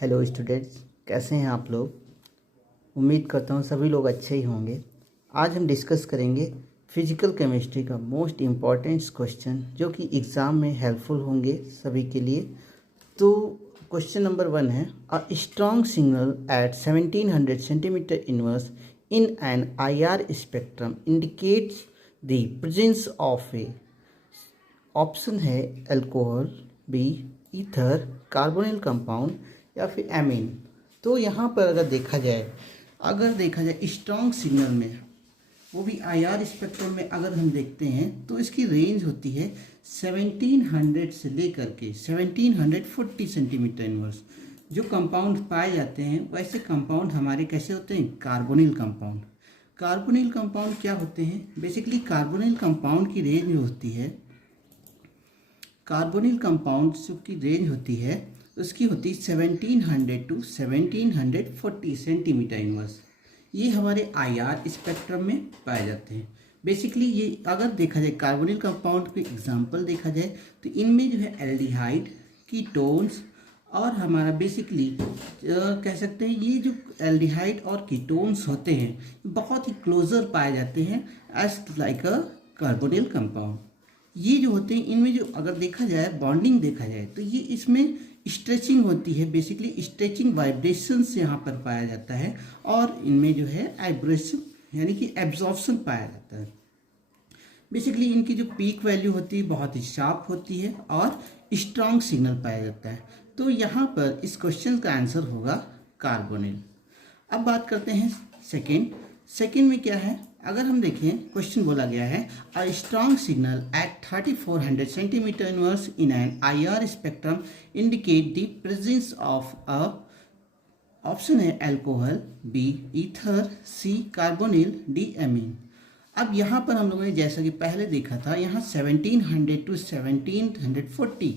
Hello students, कैसे हैं आप लोग। उम्मीद करता हूँ सभी लोग अच्छे ही होंगे। आज हम डिस्कस करेंगे फिजिकल केमिस्ट्री का मोस्ट इम्पॉर्टेंट क्वेश्चन जो कि एग्ज़ाम में हेल्पफुल होंगे सभी के लिए। तो क्वेश्चन नंबर 1 है, a strong signal at 1700 centimetre inverse in an IR spectrum indicates the presence of A. Option है alcohol, B ether, carbonyl compound या फिर एमीन। तो यहाँ पर अगर देखा जाए स्ट्रॉन्ग सिग्नल में, वो भी IR स्पेक्ट्रम में अगर हम देखते हैं तो इसकी रेंज होती है 1700 से लेकर के 1740 सेंटीमीटर इनवर्स। जो कंपाउंड पाए जाते हैं वैसे कंपाउंड हमारे कैसे होते हैं, कार्बोनिल कंपाउंड। कार्बोनिल कंपाउंड क्या होते हैं, बेसिकली कार्बोनिल कंपाउंड की रेंज होती है, कार्बोनिल कंपाउंड की रेंज होती है उसकी होती है 1700 टू 1740 सेंटीमीटर इनवर्स। ये हमारे IR स्पेक्ट्रम में पाए जाते हैं। बेसिकली ये अगर देखा जाए कार्बोनिल कंपाउंड के एग्जांपल देखा जाए तो इनमें जो है एल्डिहाइड, कीटोन्स और हमारा बेसिकली कह सकते हैं ये जो एल्डिहाइड और कीटोन्स होते हैं बहुत ही क्लोजर पाए जाते हैं as like a carbonyl compound. ये जो होते हैं इनमें जो अगर देखा जाए बॉन्डिंग देखा जाए तो ये इसमें स्ट्रेचिंग होती है, बेसिकली स्ट्रेचिंग वाइब्रेशंस यहाँ पर पाया जाता है और इनमें जो है वाइब्रेशन यानी कि एब्जॉर्प्शन पाया जाता है। बेसिकली इनकी जो पीक वैल्यू होती है बहुत ही शार्प होती है और स्ट्रॉन्ग सिग्नल पाया जाता है। तो यहाँ पर इस क्वेश्चन का आंसर होगा कार्बोनिल। अब बात करते हैं सेकेंड में क्या है। अगर हम देखें क्वेश्चन बोला गया है a strong signal eight 3400 centimetre inverse in an IR spectrum indicate the presence of a. Option है अल्कोहल, बी ईथर, सी कार्बोनिल, डी एमीन। अब यहाँ पर हम लोगों ने जैसा कि पहले देखा था यहाँ 1700 टू 1740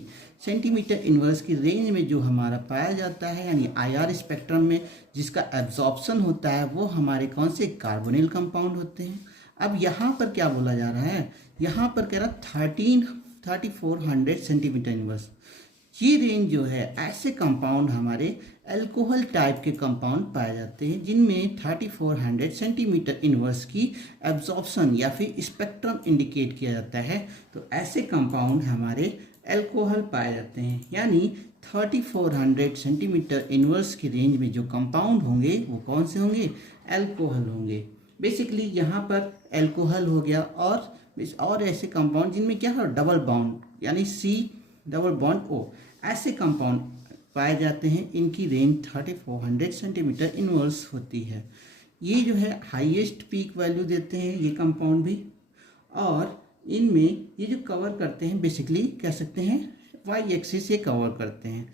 सेंटीमीटर इनवर्स की रेंज में जो हमारा पाया जाता है यानी IR स्पेक्ट्रम में जिसका एब्जॉर्प्शन होता है वो हमारे कौन से कार्बोनिल कंपाउंड होते हैं। अब यहाँ पर क्या बोला जा रहा है, यहाँ पर कह रहा 3400 सेंटीमीटर इनवर्स। ये रेंज जो है ऐसे कंपाउंड हमारे अल्कोहल टाइप के कंपाउंड पाए जाते हैं जिनमें 3400 सेंटीमीटर इनवर्स की एब्जॉर्प्शन या फिर स्पेक्ट्रम इंडिकेट किया जाता है। तो ऐसे कंपाउंड हमारे अल्कोहल पाए जाते हैं यानी 3400 सेंटीमीटर इनवर्स की रेंज में जो कंपाउंड होंगे वो कौन से होंगे, अल्कोहल होंगे। बेसिकली यहाँ पर अल्कोहल हो गया और ऐसे कंपाउंड जिनमें क्या है डबल बॉन्ड यानी C डबल बॉन्ड O, ऐसे कंपाउंड पाए जाते हैं। इनकी रेंज 3400 सेंटीमीटर इनवर्स होती है। ये जो है हाईएस्ट पीक वैल्यू देते हैं ये कंपाउंड भी, और इनमें ये जो कवर करते हैं बेसिकली कह सकते हैं वाई एक्सिस से कवर करते हैं।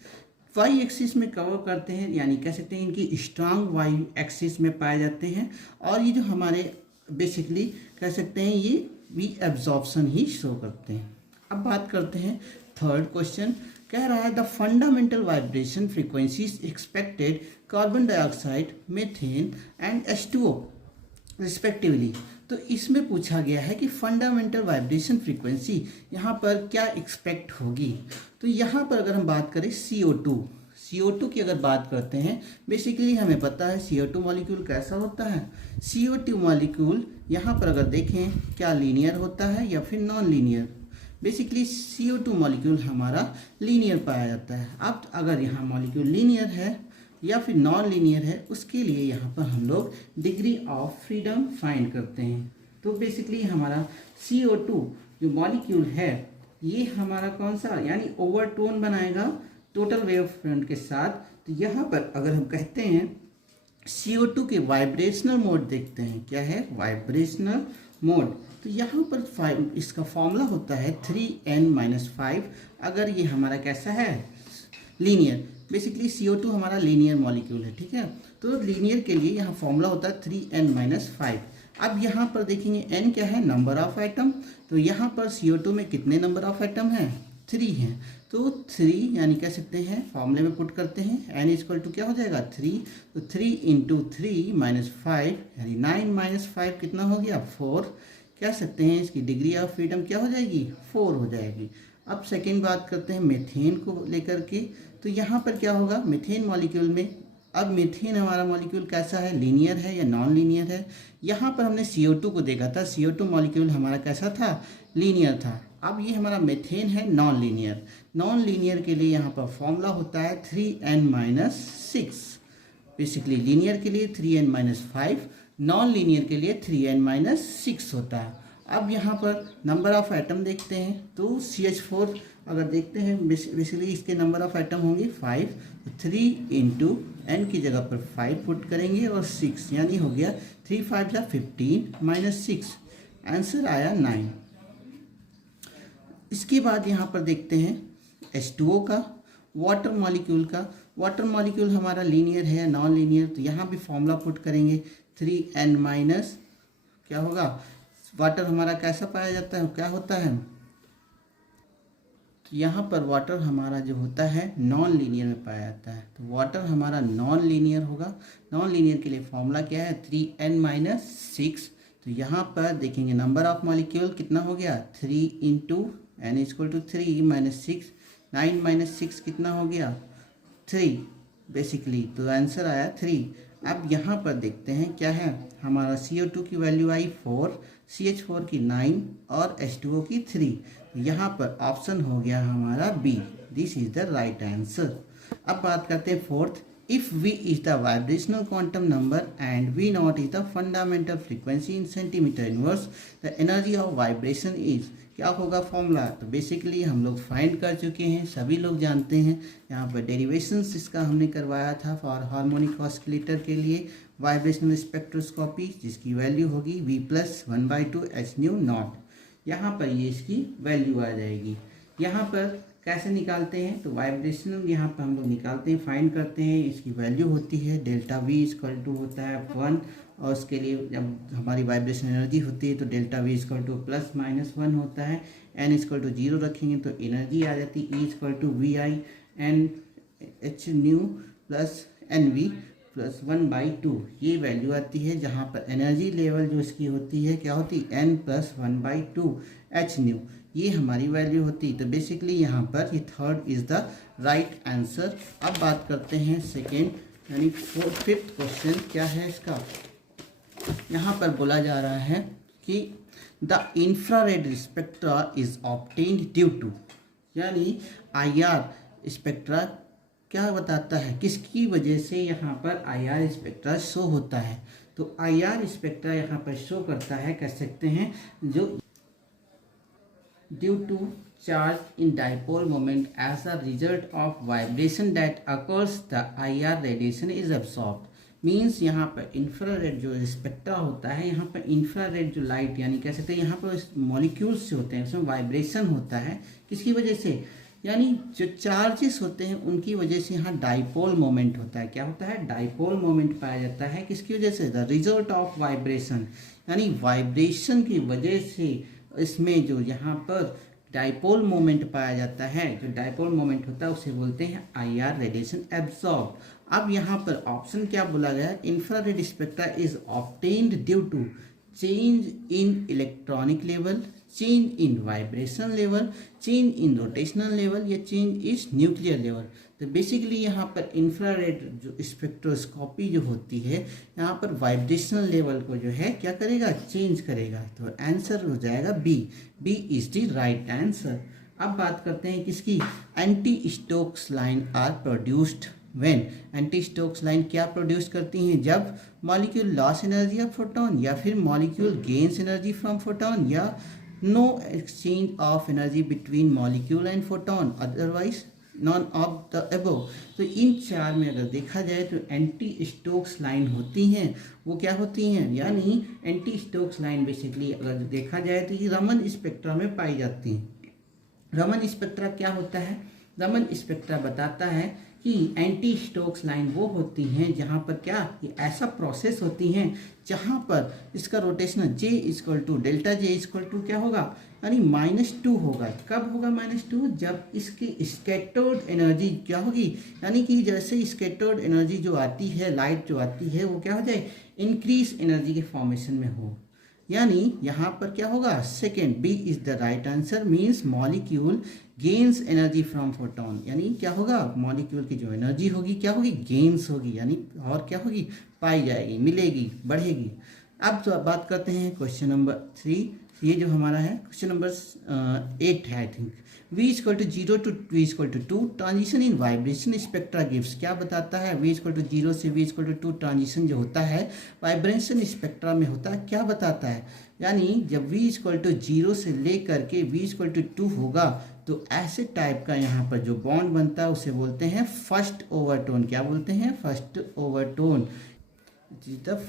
वाई एक्सिस में कवर करते हैं यानी कह सकते हैं इनकी स्ट्रांग वाई एक्सिस में पाए जाते हैं। और ये जो हमारे बेसिकली कह सकते हैं ये भी एब्जॉर्प्शन ही शो करते हैं। अब बात करते हैं थर्ड क्वेश्चन, कह रहा है the fundamental vibration frequencies expected carbon dioxide, methane and H2O respectively. तो इसमें पूछा गया है कि फंडामेंटल वाइब्रेशन फ्रीक्वेंसी यहाँ पर क्या एक्सपेक्ट होगी। तो यहाँ पर अगर हम बात करें CO2 की अगर बात करते हैं, बेसिकली हमें पता है CO2 मॉलिक्यूल कैसा होता है। CO2 मॉलिक्यूल यहाँ पर अगर देखें क्या लीनियर होता है या फिर non linear. Basically CO2 molecule हमारा लीनियर पाया जाता है। अब अगर यहाँ मॉलिक्यूल लीनियर है या फिर नॉन लीनियर है उसके लिए यहाँ पर हम लोग डिग्री ऑफ फ्रीडम फाइंड करते हैं। तो बेसिकली हमारा CO2 जो मॉलिक्यूल है ये हमारा कौन सा यानी ओवरटोन बनाएगा टोटल वेव फ्रंट के साथ। तो यहाँ पर अगर हम कहते हैं CO2 के वाइब्रेशनल मोड देखते हैं, क्या है वाइब्रेशनल मोड। तो यहाँ पर इसका फॉर्मूला होता है 3n-5। अगर ये हमारा कैसा है लीनियर, बेसिकली CO2 हमारा लीनियर मॉलिक्यूल है, ठीक है। तो लीनियर के लिए यहाँ फॉर्मूला होता है 3n-5। अब यहाँ पर देखेंगे n क्या है, नंबर ऑफ एटम। तो यहाँ पर CO2 में कितने नंबर ऑफ एटम हैं, 3 हैं। तो 3 यानी कह सकते हैं फॉर्मूले में पुट करते हैं n इक्वल टू क्या हो जाएगा 3। तो 3 × 3 - 5 यानी 9 - 5 कितना हो गया 4। कह सकते हैं इसकी डिग्री ऑफ फ्रीडम क्या हो जाएगी 4 हो जाएगी। अब सेकेंड बात करते हैं मेथेन को लेकर के। तो यहाँ पर क्या होगा मीथेन मॉलिक्यूल में, अब मीथेन हमारा मॉलिक्यूल कैसा है, लीनियर है या नॉन लीनियर है। यहाँ पर हमने CO2 को देखा था, CO2 मॉलिक्यूल हमारा कैसा था, लीनियर था। अब ये हमारा मीथेन है नॉन लीनियर। नॉन लीनियर के लिए यहाँ पर फॉर्मूला होता है 3n-6। बेसिकली लीनियर के लिए 3n-5, नॉन लीनियर के लिए 3n-6 होता है। अब यहाँ पर नंबर ऑफ एटम देखते हैं तो CH4 अगर देखते हैं बेसिकली इसके नंबर ऑफ एटम होंगे 5, तो 3 इंटू एन की जगह पर 5 पुट करेंगे और 6, यानी हो गया 3 5 15 माइनस 6, आंसर आया 9। इसके बाद यहाँ पर देखते हैं H2O का, वाटर मॉलिक्यूल का। वाटर मॉलिक्यूल हमारा लीनियर है या नॉन लीनियर, तो यहाँ भी फॉर्मूला पुट करेंगे 3n माइनस क्या होगा, वाटर हमारा कैसा पाया जाता है, क्या होता है, तो यहाँ पर वाटर हमारा जो होता है नॉन लीनियर में पाया जाता है, तो वाटर हमारा नॉन लीनियर होगा। नॉन लीनियर के लिए फॉर्मूला क्या है 3n-6। तो यहाँ पर देखेंगे नंबर ऑफ मॉलिक्यूल कितना हो गया 3 into n equal to 3 minus 6, 9 minus 6 कितना हो गया 3 बेसिकली, तो आंसर आया 3। अब यहाँ पर देखते हैं क्या है, हमारा CO2 की वैल्यू आई 4, CH4 की 9 और H2O की 3। यहाँ पर ऑप्शन हो गया हमारा B, this is the right answer. अब बात करते हैं fourth, if V is the vibrational quantum number and V0 is the fundamental frequency in centimeter inverse, the energy of vibration is, क्या होगा फॉर्मूला, तो बेसिकली हम लोग फाइंड कर चुके हैं, सभी लोग जानते हैं। यहाँ पर डेरिवेशंस इसका हमने करवाया था फॉर हार्मोनिक ऑस्किलेटर के लिए वाइब्रेशनल स्पेक्ट्रोस्कोपी, जिसकी वैल्यू होगी V+1/2 hν0। यहाँ पर ये इसकी वैल्यू आ जाएगी। यहाँ पर कैसे निकालते हैं, तो वाइब्रेशनल यहाँ पर हम लोग निकालते हैं, फाइंड करते हैं, इसकी वैल्यू होती है डेल्टा V इक्वल टू होता है 1, और उसके लिए जब हमारी वाइब्रेशन एनर्जी होती है तो डेल्टा V इक्वल टू +-1 होता है। n इक्वल टू 0 रखेंगे तो एनर्जी आ जाती है E equal to VI n hν plus NV plus 1/2, ये वैल्यू आती है, जहाँ पर एनर्जी लेवल जो इसकी होती है क्या होती है n प्लस 1/2 hν, ये हमारी वैल्यू होती। तो बेसिकली यहाँ पर ये third is the right answer. अब बात करते हैं सेकेंड यानी फिफ्थ क्वेश्चन क्या है इसका। यहाँ पर बोला जा रहा है कि the infrared spectra is obtained due to, यानी IR स्पेक्ट्रा क्या बताता है, किसकी वजह से यहाँ पर IR स्पेक्ट्रा शो होता है। तो IR स्पेक्ट्रा यहाँ पर शो करता है, कह सकते हैं जो due to charge in dipole moment as a result of vibration that occurs the IR radiation is absorbed. Means यहाँ पर इंफ्रारेड जो स्पेक्ट्रा होता है, यहाँ पर इंफ्रारेड जो लाइट यानी कह सकते हैं यहाँ पर मॉलिक्यूल्स से होते हैं, उसमें वाइब्रेशन होता है, किसकी वजह से, यानी जो चार्जेस होते हैं उनकी वजह से यहाँ डाइपोल मोमेंट होता है। क्या होता है, डाइपोल मोमेंट पाया जाता है, किसकी वजह से, द रिजल्ट ऑफ वाइब्रेशन, यानी वाइब्रेशन की वजह से इसमें जो यहाँ पर डाइपोल मोमेंट पाया जाता है, जो डाइपोल मोमेंट होता है उसे बोलते हैं IR रेडिएशन एब्सॉर्ब। अब यहाँ पर ऑप्शन क्या बोला गया है, infrared spectra is obtained due to change in electronic level, change in vibration level, change in rotational level या चेंज इस न्यूक्लियर लेवल। तो बेसिकली यहाँ पर इंफ्रारेड जो स्पेक्ट्रोस्कोपी जो होती है, यहाँ पर वाइब्रेशनल लेवल को जो है क्या करेगा, चेंज करेगा। तो आंसर हो जाएगा B is the right answer. अब बात करते हैं किसकी, anti Stokes line are produced when, anti Stokes line क्या प्रोड्यूस करती हैं, जब molecule loss energy of photon या फिर molecule gains energy from photon या no exchange of energy between molecule and photon, otherwise none of the above. तो इन चार में अगर देखा जाए तो एंटी स्टोक्स लाइन होती हैं, वो क्या होती हैं, यानी एंटी स्टोक्स लाइन बेसिकली अगर देखा जाए तो ये रमन स्पेक्ट्रा में पाई जाती हैं। रमन स्पेक्ट्रा क्या होता है, रमन स्पेक्ट्रा बताता है कि एंटी स्टोक्स लाइन वो होती हैं जहाँ पर क्या, ये ऐसा प्रोसेस होती हैं जहाँ पर इसका rotational J equal to delta J equal to क्या होगा, यानी -2 होगा। कब होगा -2, जब इसकी स्कैटर्ड एनर्जी क्या होगी, यानी कि जैसे स्कैटर्ड एनर्जी जो आती है, लाइट जो आती है वो क्या हो जाए, इंक्रीज एनर्जी के फॉर्मेशन में हो। यानी यहाँ पर क्या होगा, second B is the right answer, means molecule gains energy from photon, यानी क्या होगा, मॉलिक्यूल की जो एनर्जी होगी क्या होगी, गेन्स होगी, यानी और क्या होगी, पाई जाएगी, मिलेगी, बढ़ेगी। अब तो बात करते हैं क्वेश्चन नंबर 3। ये जो हमारा है क्वेश्चन नंबर 8 है I think. V equal to 0 to V equal to 2 transition in vibration spectra gives, क्या बताता है, V इक्वल टू 0 से V इक्वल टू 2 ट्रांजिशन जो होता है वाइब्रेशन स्पेक्ट्रा में होता है, क्या बताता है, यानी जब V इक्वल टू 0 से ले करके V इक्वल टू 2 होगा तो ऐसे टाइप का यहाँ पर जो बॉन्ड बनता है उसे बोलते हैं फर्स्ट ओवरटोन। क्या बोलते हैं, first overtone.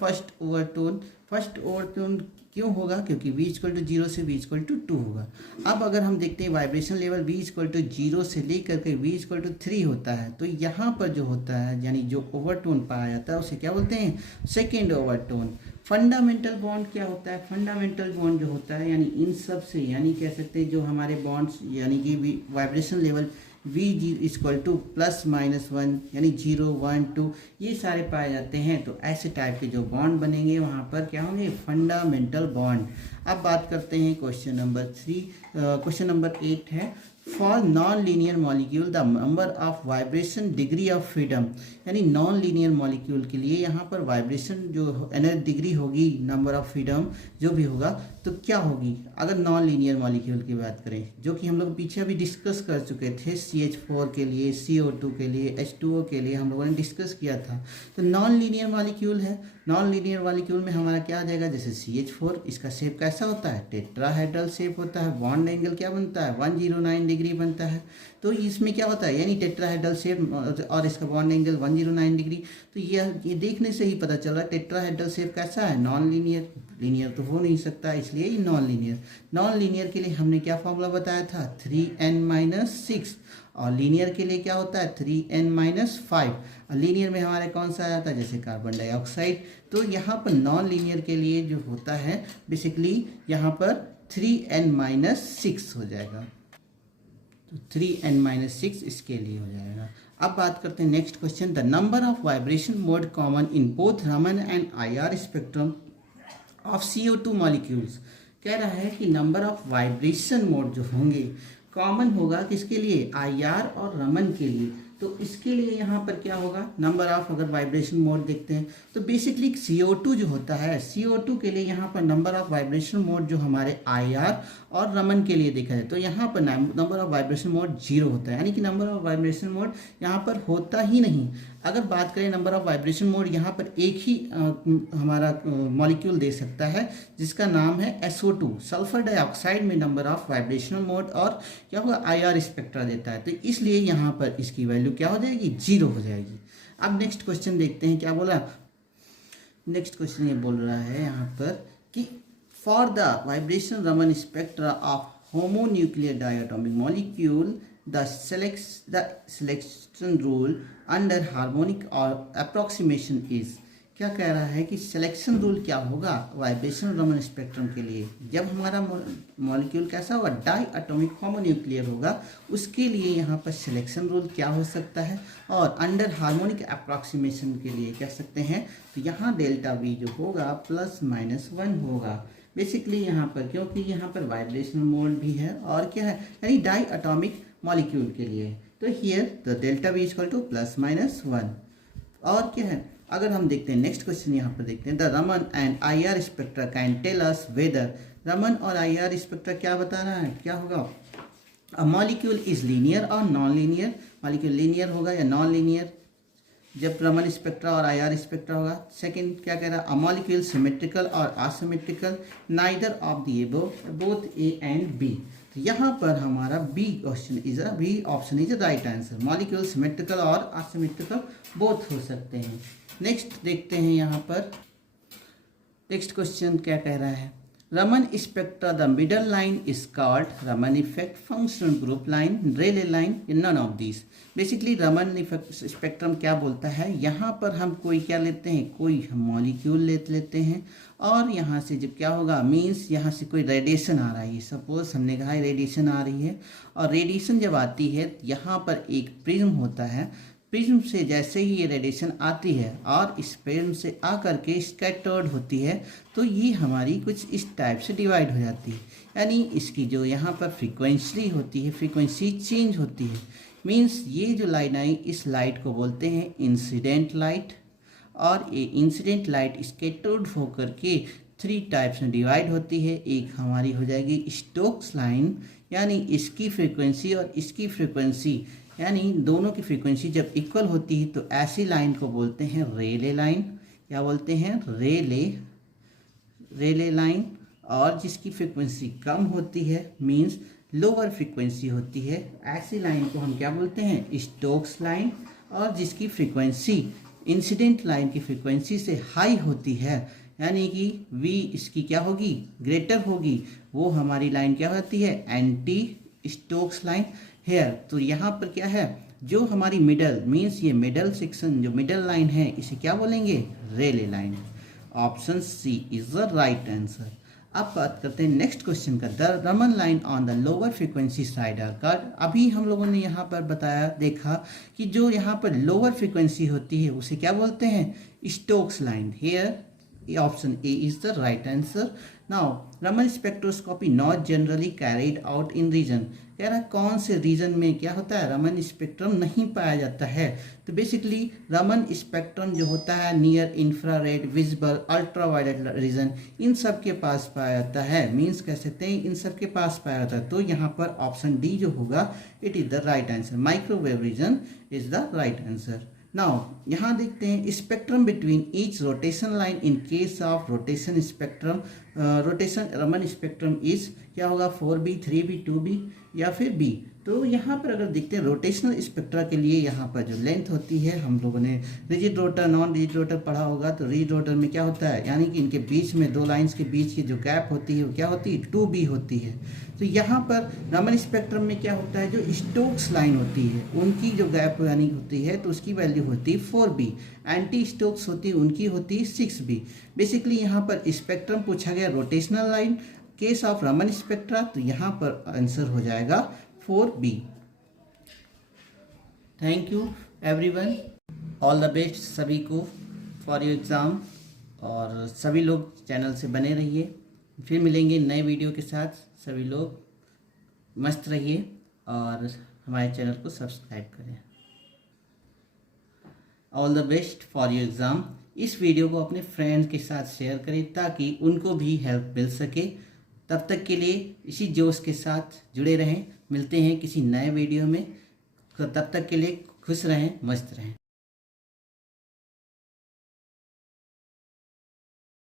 First overtone, first overtone क्यों होगा, क्योंकि V इक्वल टू 0 से V इक्वल टू 2 होगा। अब अगर हम देखते हैं vibration level V equal to 0 से लेकर के V इक्वल टू 3 होता है, तो यहाँ पर जो होता है यानी जो ओवरटोन पाया जाता है उसे क्या बोलते हैं, सेकेंड ओवरटोन। फंडामेंटल बॉन्ड क्या होता है, फंडामेंटल बॉन्ड जो होता है यानी इन सब से, यानी कह सकते हैं जो हमारे बॉन्ड्स यानी कि vibration level V equal to +-1 यानी 0 1 2 ये सारे पाए जाते हैं, तो ऐसे टाइप के जो बॉन्ड बनेंगे वहाँ पर क्या होंगे, फंडामेंटल बॉन्ड। अब बात करते हैं क्वेश्चन नंबर 3, क्वेश्चन नंबर 8 है, for non linear molecule the number of vibration degree of freedom, यानी नॉन लीनियर मॉलिक्यूल के लिए यहाँ पर वाइब्रेशन जो एनर्जी डिग्री होगी, नंबर ऑफ फ्रीडम जो भी होगा तो क्या होगी, अगर नॉन लीनियर मॉलिक्यूल की बात करें, जो कि हम लोग पीछे अभी डिस्कस कर चुके थे, CH4 के लिए, CO2 के लिए, H2O के लिए हम लोगों ने डिस्कस किया था। तो नॉन लीनियर मॉलिक्यूल है, नॉन लीनियर मॉलिक्यूल में हमारा क्या आ जाएगा, जैसे CH4, इसका शेप कैसा होता है, टेट्राहेड्रल शेप होता है, बॉन्ड एंगल क्या बनता है, 109 डिग्री बनता है। तो इसमें क्या होता है, यानी टेट्राहेड्रल शेप और इसका बॉन्ड एंगल 109 डिग्री, तो ये देखने से ही पता चल रहा है टेट्राहेड्रल शेप कैसा है, नॉन लीनियर। लीनियर तो हो नहीं सकता, इसलिए ये नॉन लीनियर। नॉन लीनियर के लिए हमने क्या फॉर्मूला बताया था, 3n-6, और लीनियर के लिए क्या होता है, 3n-5। और लीनियर में हमारे कौन सा आता है, जैसे कार्बन डाइऑक्साइड। तो यहाँ पर नॉन लीनियर के लिए जो होता है बेसिकली यहाँ पर 3n-6 हो जाएगा, तो 3n-6 इसके लिए हो जाएगा। अब बात करते हैं next question, the number of vibration mode common in both Raman and IR spectrum of CO2 molecules. कह रहा है कि नंबर ऑफ वाइब्रेशन मोड जो होंगे कॉमन होगा किसके लिए, IR और रमन के लिए। तो इसके लिए यहाँ पर क्या होगा, नंबर ऑफ अगर वाइब्रेशन मोड देखते हैं तो बेसिकली CO2 जो होता है, CO2 के लिए यहाँ पर नंबर ऑफ वाइब्रेशन मोड जो हमारे IR और रमन के लिए देखा है तो यहाँ पर नंबर ऑफ वाइब्रेशन मोड 0 होता है, यानी कि नंबर ऑफ वाइब्रेशन मोड यहाँ पर होता ही नहीं। अगर बात करें नंबर ऑफ वाइब्रेशन मोड, यहाँ पर एक ही हमारा मॉलिक्यूल दे सकता है जिसका नाम है SO2, सल्फर डाइऑक्साइड में नंबर ऑफ वाइब्रेशन मोड और क्या होगा, IR स्पेक्ट्रा देता है, तो इसलिए यहाँ पर इसकी वैल्यू क्या हो जाएगी, 0 हो जाएगी। अब नेक्स्ट क्वेश्चन देखते हैं क्या बोला। नेक्स्ट क्वेश्चन ये बोल रहा है यहाँ पर कि for the vibration Raman spectra of homonuclear diatomic molecule the selection rule under harmonic और अप्रोक्सीमेशन इज। क्या कह रहा है कि सिलेक्शन रूल क्या होगा वाइब्रेशन रमन स्पेक्ट्रम के लिए, जब हमारा मॉलिक्यूल कैसा होगा, डाई एटॉमिक होमोन्यूक्लियर होगा, उसके लिए यहाँ पर सिलेक्शन रूल क्या हो सकता है, और अंडर हार्मोनिक अप्रोक्सीमेशन के लिए कह सकते हैं तो यहाँ डेल्टा V जो होगा +-1 होगा। बेसिकली यहाँ पर क्योंकि यहाँ पर वाइब्रेशन मोड भी है और क्या है, यानी डाई एटॉमिक मॉलिक्यूल के लिए, तो here the delta V equal to +-1। और क्या है, अगर हम देखते हैं नेक्स्ट क्वेश्चन यहाँ पर देखते हैं, the Raman and IR spectra can tell us whether. Raman और IR स्पेक्ट्रा क्या बता रहा है, क्या होगा, अ मॉलिक्यूल इज लीनियर और नॉन लीनियर, मॉलिक्यूल लीनियर होगा या नॉन लीनियर जब रमन स्पेक्ट्रा और IR स्पेक्ट्रा होगा। सेकंड क्या कह रहा है, अ मॉलिक्यूल सिमेट्रिकल और asymmetrical, neither of the above, both A and B। तो यहाँ पर हमारा B option is right answer, molecule symmetrical और असिमेट्रिकल बोथ हो सकते हैं। नेक्स्ट देखते हैं यहाँ पर नेक्स्ट क्वेश्चन क्या कह रहा है, Raman spectra the middle line is called Raman effect, functional group line, Rayleigh line, none of this. Basically Raman effect spectrum क्या बोलता है, यहाँ पर हम कोई क्या लेते हैं, कोई हम मॉलिक्यूल लेते हैं और यहाँ से जब क्या होगा, मीन्स यहाँ से कोई रेडिएशन आ रहा है, सपोज हमने कहा रेडिएशन आ रही है, और रेडिएशन जब आती है यहाँ पर एक प्रिज्म होता है, प्रिज्म से जैसे ही ये रेडिएशन आती है और इस प्रिज्म से आकर के स्कैटर्ड होती है, तो ये हमारी कुछ इस टाइप से डिवाइड हो जाती है। यानी इसकी जो यहाँ पर फ्रीक्वेंसी होती है, फ्रीक्वेंसी चेंज होती है। मीन्स ये जो लाइन आई, इस लाइट को बोलते हैं इंसिडेंट लाइट, और ये इंसिडेंट लाइट स्कैटर्ड होकर के 3 टाइप्स में डिवाइड होती है। एक हमारी हो जाएगी स्टोक्स लाइन, यानी इसकी फ्रीक्वेंसी और इसकी फ्रीक्वेंसी, यानी दोनों की फ्रीक्वेंसी जब इक्वल होती है तो ऐसी लाइन को बोलते हैं रेले लाइन। क्या बोलते हैं? रेले लाइन। और जिसकी फ्रीक्वेंसी कम होती है, मींस लोअर फ्रीक्वेंसी होती है, ऐसी लाइन को हम क्या बोलते हैं? Stokes line. और जिसकी फ्रीक्वेंसी इंसिडेंट लाइन की फ्रीक्वेंसी से हाई होती है, यानी कि v इसकी क्या होगी? ग्रेटर होगी, वो हमारी लाइन क्या होती है? Anti Stokes line. हेयर तो यहाँ पर क्या है, जो हमारी मिडल, मीन्स ये मिडल सेक्शन, जो मिडल लाइन है, इसे क्या बोलेंगे? Rayleigh line. Option C is the right answer. अब बात करते हैं नेक्स्ट क्वेश्चन का। The Raman line on the lower frequency side are called. अभी हम लोगों ने यहाँ पर बताया, देखा कि जो यहाँ पर लोअर फ्रीक्वेंसी होती है उसे क्या बोलते हैं? Stokes line. Here option A is the right answer. Now Raman spectroscopy not generally carried out in region. कह रहा है कौन से रीजन में क्या होता है? रमन स्पेक्ट्रम नहीं पाया जाता है। तो बेसिकली रमन स्पेक्ट्रम जो होता है near infrared, visible, ultraviolet region, इन सब के पास पाया जाता है। मीन्स कह सकते हैं इन सब के पास पाया जाता है। तो यहाँ पर ऑप्शन डी जो होगा, it is the right answer. Microwave region is the right answer. Now यहाँ देखते हैं spectrum between each rotation line in case of rotation spectrum. Rotation Raman spectrum is क्या होगा? 4b, 3b, 2b या फिर b। तो यहाँ पर अगर देखते हैं रोटेशनल स्पेक्ट्रा के लिए यहाँ पर जो लेंथ होती है, हम लोगों ने rigid rotor, non rigid rotor पढ़ा होगा। तो रिजिड रोटर में क्या होता है, यानी कि इनके बीच में, दो लाइंस के बीच की जो गैप होती है वो क्या होती है? 2b होती है। तो यहाँ पर रमन स्पेक्ट्रम में क्या होता है, जो स्टोक्स लाइन होती है उनकी जो गैप यानी होती है तो उसकी वैल्यू होती है 4b। एंटी स्टोक्स होती है उनकी होती है 6b। बेसिकली यहाँ पर स्पेक्ट्रम पूछा गया rotational line, case of Raman spectra, तो यहाँ पर आंसर हो जाएगा 4b। Thank you everyone, all the best सभी को फॉर योर एग्ज़ाम। और सभी लोग चैनल से बने रहिए, फिर मिलेंगे नए वीडियो के साथ। सभी लोग मस्त रहिए और हमारे चैनल को सब्सक्राइब करें। All the best for your exam. इस वीडियो को अपने फ्रेंड्स के साथ शेयर करें ताकि उनको भी हेल्प मिल सके। तब तक के लिए इसी जोश के साथ जुड़े रहें। मिलते हैं किसी नए वीडियो में। तब तक के लिए खुश रहें, मस्त रहें।